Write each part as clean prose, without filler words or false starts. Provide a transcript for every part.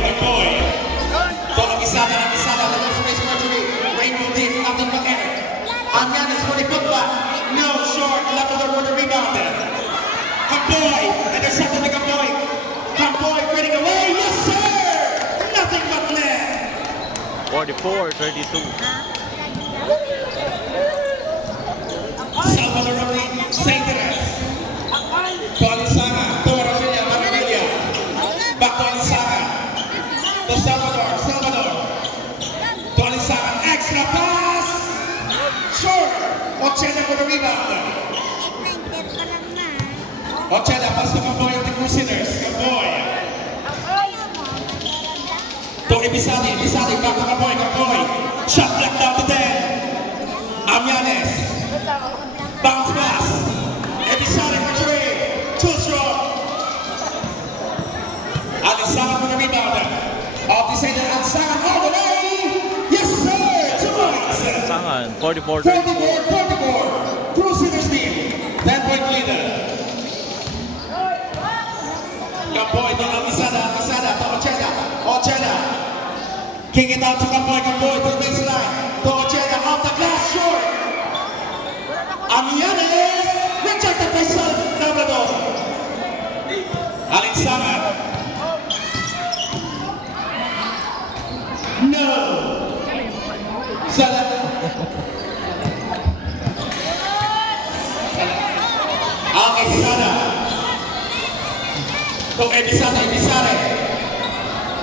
Kamboy. Tolong Isada, the next race Mercury. Rainbow Deep, nothing but air. Anyanes for the putback. No, short, Labrador for the rebound. Kamboy, intercepted by Kamboy. Kamboy getting away, yes sir! Nothing but net. 44-32. Salvador of the St. Teres. To Alisana, to Maravilla. Back to Alisana. To Salvador. To Alisana, extra pass. Short. Ocheda for the rebound. Ocheda, pass to Kamboy of the Crusaders. Kamboy. To Ibisade, back to Kamboy. Shot black down to 10. Amyanes. Bounce pass. Ibisade for 3. Too strong. Alisana for the rebound. Off the center, Alisana all the way. Yes sir. 2 points. 44. Crusaders team. 10-point leader. Kamboy to Alisana to Ocheda. Kick it out to Kamboy to the baseline. To Ocheda off the glass, short. Amyanes rejected by Labrador. Alisana. No. Sada. Sada. To Ibisade.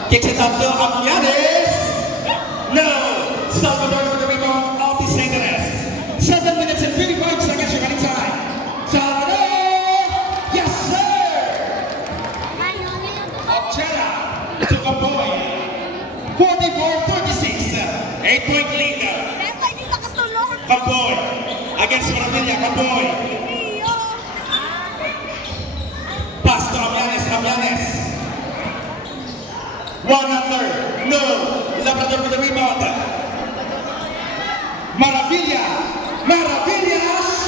Kicks it up to Amyanes. No. Salvador for the rebound of the St. Teres. 7 minutes and 55 seconds remaining time. Salvador. Yes sir. Ocheda to Kamboy. 44-36. 8-point lead. Kamboy against Maravilla. Kamboy. Pass to Amyanes. 1-under. No. Labrador for the rebound. Maravilla.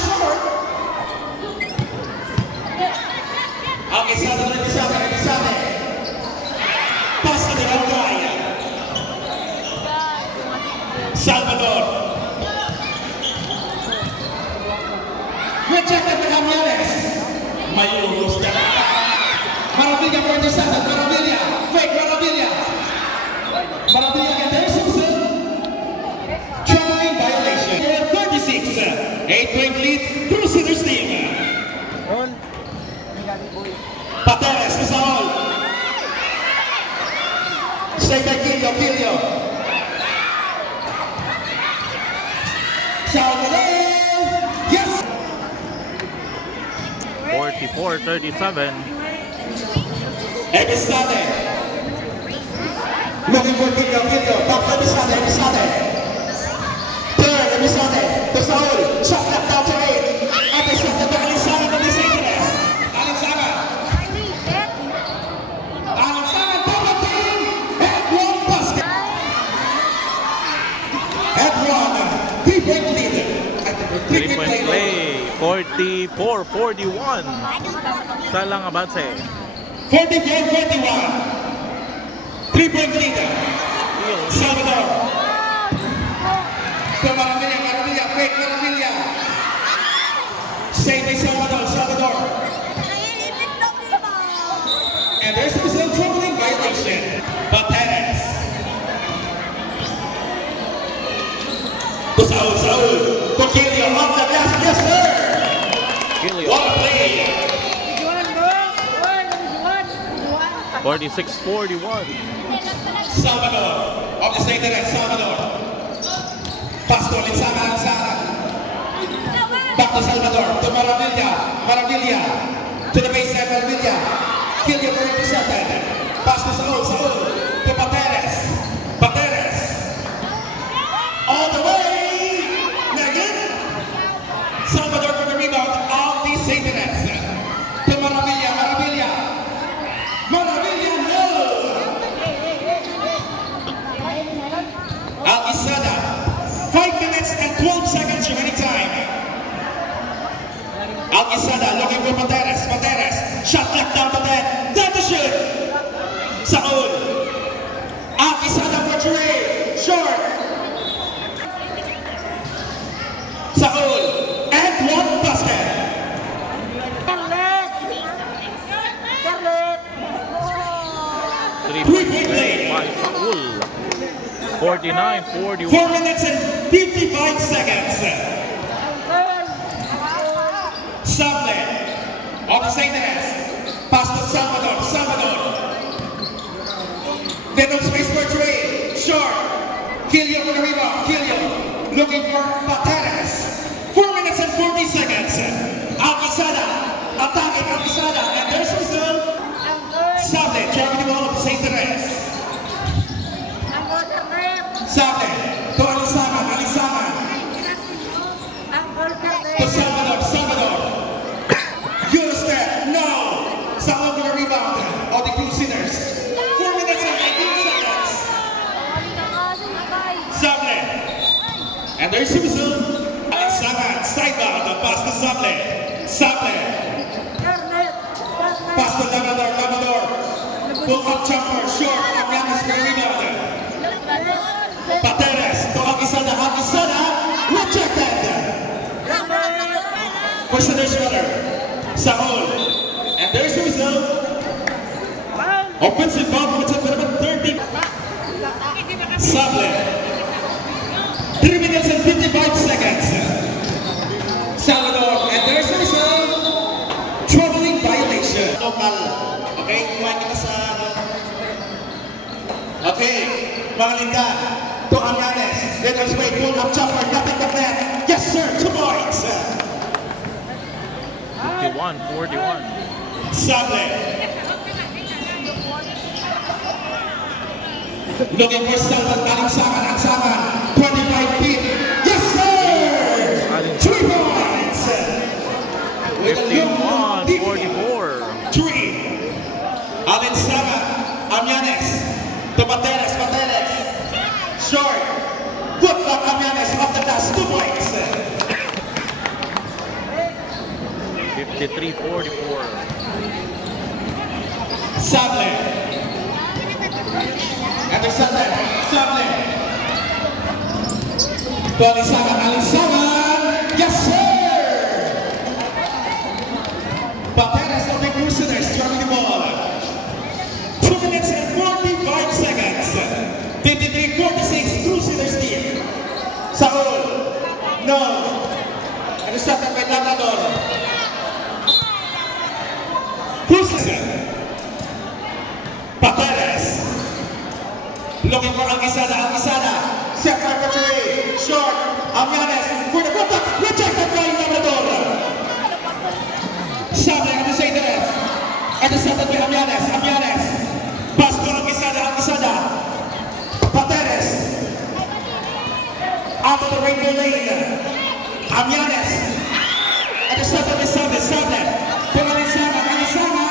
Short. Ibisade. Pass to the wrong guy. Salvador. Rejected by Amyanes. Mayulong step. Maravilla for the second. Fake Maravilla. Maravilla against Simpson. Trying violation. 36. 8-point lead. Crusaders team. Pateres to Saul. Save by Kilio. Salvador. Yes. 44-37. Ibisade. Looking for Kilio. Back to Ibisade. Turn Ibisade to Saul. Shot left down to 8. Ibisade to Alisana to the St. Teres. Alisana double team. And 1 basket. And 1. 3-point lead. 3-point play. 44-41. Salang Abate. 44-41. 3-point lead. Salvador. To Maravilla. Fake Maravilla. Save by Salvador. And there's a still troubling violation. Pateres. To Saul. To Kilio off the glass. Yes sir. What a play. 46-41. Salvador of the St. Teres. Pass to Alisana. Back to Salvador. To Maravilla. To the baseline Maravilla. Kilio for intercepted. Pass to Saul. To Pateres. All the way. Negative. Salvador for the rebound of the St. Teres. To Maravilla. No. Alisana. 5 minutes and 12 seconds remaining time. Alisana looking for Pateres. Shot black down to 10. Down to shoot. Saul. 49-41. 4 minutes and 55 seconds. Sable. On the same as. Pass to Salvador. Salvador. Then no space for three. Short. Kilio for the rebound. Kilio. Looking for Pateres. 4 minutes and 40 seconds. Alcazada. Attacking Alcazada. And there's result. Sable. Driving the ball up to St. Teres. Sable. To Alisaman. Alisaman. To Salvador. Salvador. Eurostep. No. Salvador for the rebound. All the Crusaders. 4 minutes and 19 seconds. Sable. And there's the result. Alisaman. Sidebound. The pass to Sable. Sable. Pass to Labrador. Labrador. Pull up jumper. Short. Arianes for the rebound. Pateres. To Alcazada. Alcazada. Rejected. First their shooter. Saul. And there's the result. Offensive foul from number 30. Sable. 3 minutes and 55 seconds. Salvador. And there's the result. Troubling violation. Local. Okay, kumain kita sa... Okay, mga linda. To Arianes. Let us wait. Pull up jumper. Nothing but net. Yes, sir. 2 points. 51-41. Sable. Looking for Salvador. Alisaman. Alisaman. 25 feet. Yes, sir. 3 points. 51-44. 3. Alisaman. Arianes. To Pateres. Pateres. Short. Put back Arianes off the glass. 2 points. 53-44. Sable. And there's Sable. Sable. To Alisaman. Alisaman. Yes, sir. Pateres of the Crusaders throwing the ball. 2 minutes and 45 seconds. 53-46. Crusaders team. Saul. No. And it's started by Labrador. Pateres. Looking for Alcazada. Alcazada. Set for three. Short. Arianes. For the contact. Rejected by Labrador. Sable at the same left. Intercepted by Arianes. Arianes. Pass to Alcazada. Alcazada. Pateres. Out of the rainbow lane. Arianes. Intercepted by Sable. Sable. To Alisaman. Alisaman.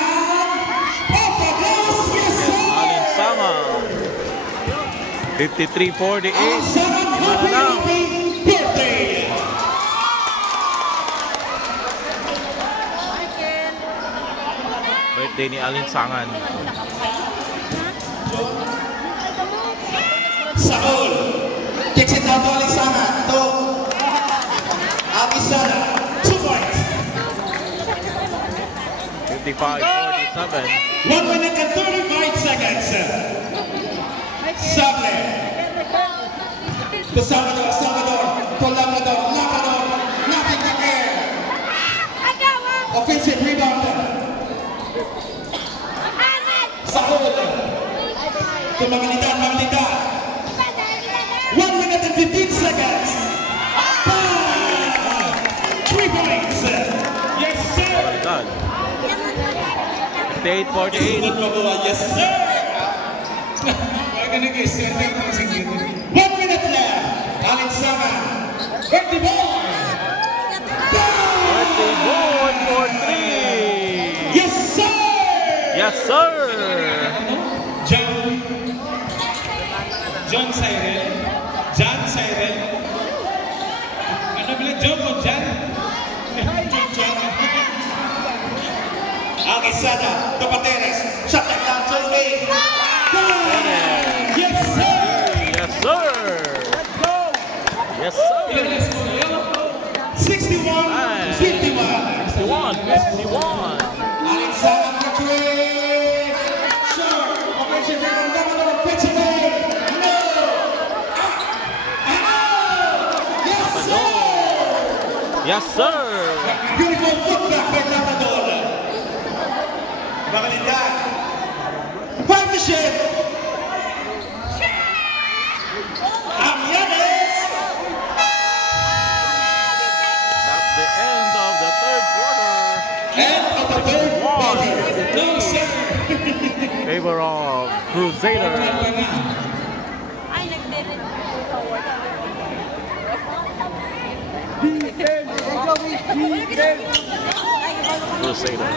53-48. Birthday ni Alinsangan. Saul kicks it down to Alinsangan. To Alcazada. 2 points. 55-47. 1 minute and 35 seconds. Sable. To Salvador. Salvador. To Labrador. Labrador. Nothing but air. Offensive rebound. Saul. To Magalidad. Magalidad. 1 minute and 15 seconds. 3 points. Yes, sir. 58-48. Yes, sir. 1 minute left. Alisaman. Birthday boy. Birthday boy for 3. Yes, sir. Yes, sir. John Cyril. John Cyril. Ano bilang John o John? John. Alcazada. To Pateres. Shot that down to the Yes, sir. Yes, sir. Let's go. Yes, sir. 61-51. 61-51. Alisaman for three. Short. Offensive rebound. Labrador pitch away. No. Yes, sir. Beautiful footback by Labrador. Magalindan. Partnership. Amyanes. That's the end of the third quarter. End of the third quarter. No, sir. Favor of Crusader. Ay, nag-delete sa word. Crusader.